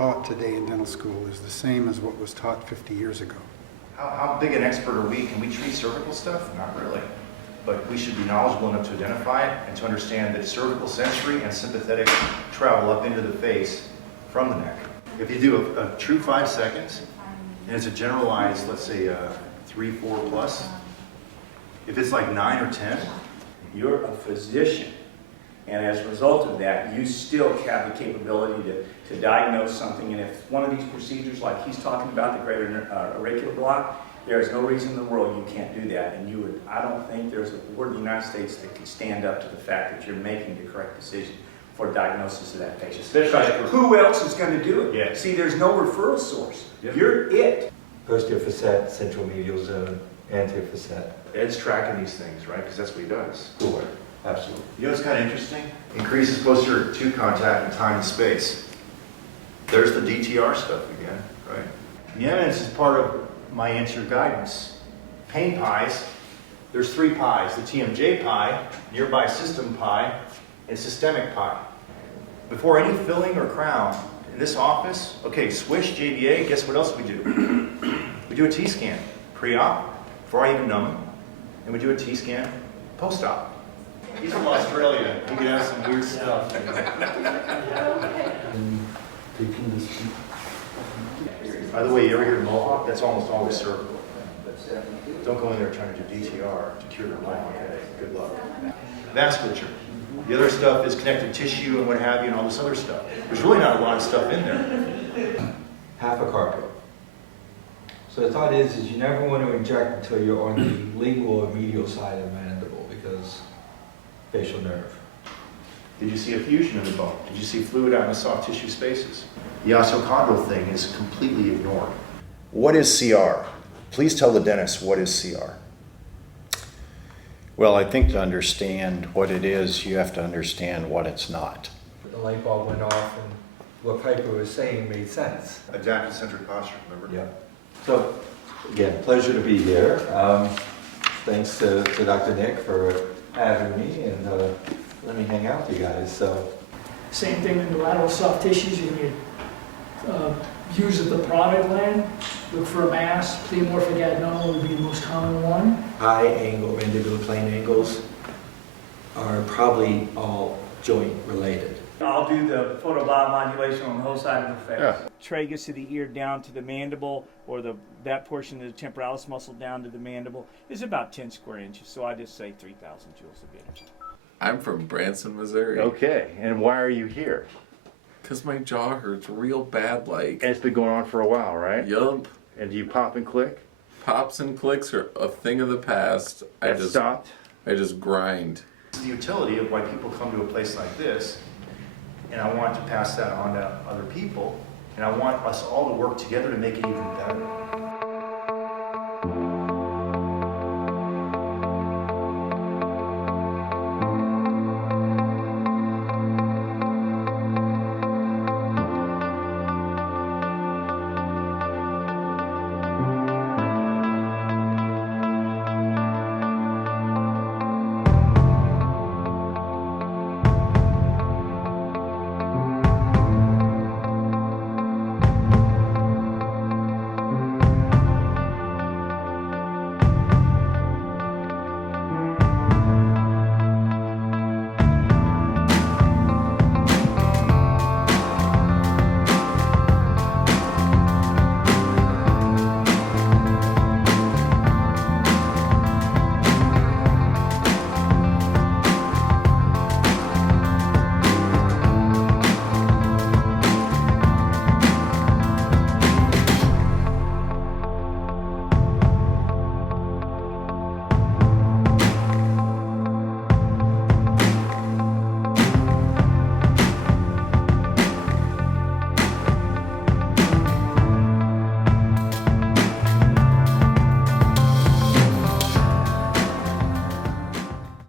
taught today in dental school is the same as what was taught 50 years ago. How big an expert are we? Can we treat cervical stuff? Not really. But we should be knowledgeable enough to identify it and to understand that cervical sensory and sympathetic travel up into the face from the neck. If you do a true 5 seconds, and it's a generalized, let's say 3, 4 plus, if it's like 9 or 10, you're a physician. And as a result of that, you still have the capability to diagnose something. And if one of these procedures, like he's talking about, the greater auricular block, there is no reason in the world you can't do that. And I don't think there's a board in the United States that can stand up to the fact that you're making the correct decision for diagnosis of that patient. Especially who else is going to do it? Yeah. See, there's no referral source. Yep. You're it. Posterior facet, central medial zone, anterior facet. Ed's tracking these things, right? Because that's what he does. Cool. Absolutely. You know what's kind of interesting? Increases posterior tooth contact in time and space. There's the DTR stuff again, right? The eminence is part of my anterior guidance. Pain pies, there's 3 pies. The TMJ pie, nearby system pie, and systemic pie. Before any filling or crown in this office, okay, swish, JVA, guess what else we do? We do a T-scan pre-op, before I even numb them, and we do a T-scan post-op. He's from Australia. He can have some weird stuff. By the way, you ever hear Mohawk? That's almost always cervical. Don't go in there trying to do DTR to cure the Mohawk headache. Good luck. Vasculature. The other stuff is connective tissue and what have you and all this other stuff. There's really not a lot of stuff in there. Half a carpet. So the thought is you never want to inject until you're on the lingual or medial side of the mandible because facial nerve. Did you see a fusion of the bone? Did you see fluid out in the soft tissue spaces? The osteochondral thing is completely ignored. What is CR? Please tell the dentist what is CR. Well, I think to understand what it is, you have to understand what it's not. The light bulb went off and what Piper was saying made sense. Adaptive centric posture, remember? Yeah. So, again, pleasure to be here. Thanks to Dr. Nick for having me and let me hang out with you guys. So, same thing in the lateral soft tissues. You can use the parotid gland. Look for a mass. Pleomorphic adenoma would be the most common one. high angle mandibular plane angles are probably all joint related. I'll do the photobiomodulation on the whole side of the face. Yeah. Tragus of the ear down to the mandible, or that portion of the temporalis muscle down to the mandible, is about 10 square inches. So I just say 3,000 joules of energy. I'm from Branson, Missouri. Okay, and why are you here? Because my jaw hurts real bad, like. And it's been going on for a while, right? Yup. And do you pop and click? Pops and clicks are a thing of the past. That stopped? I just grind. It's the utility of why people come to a place like this, and I want to pass that on to other people, and I want us all to work together to make it even better.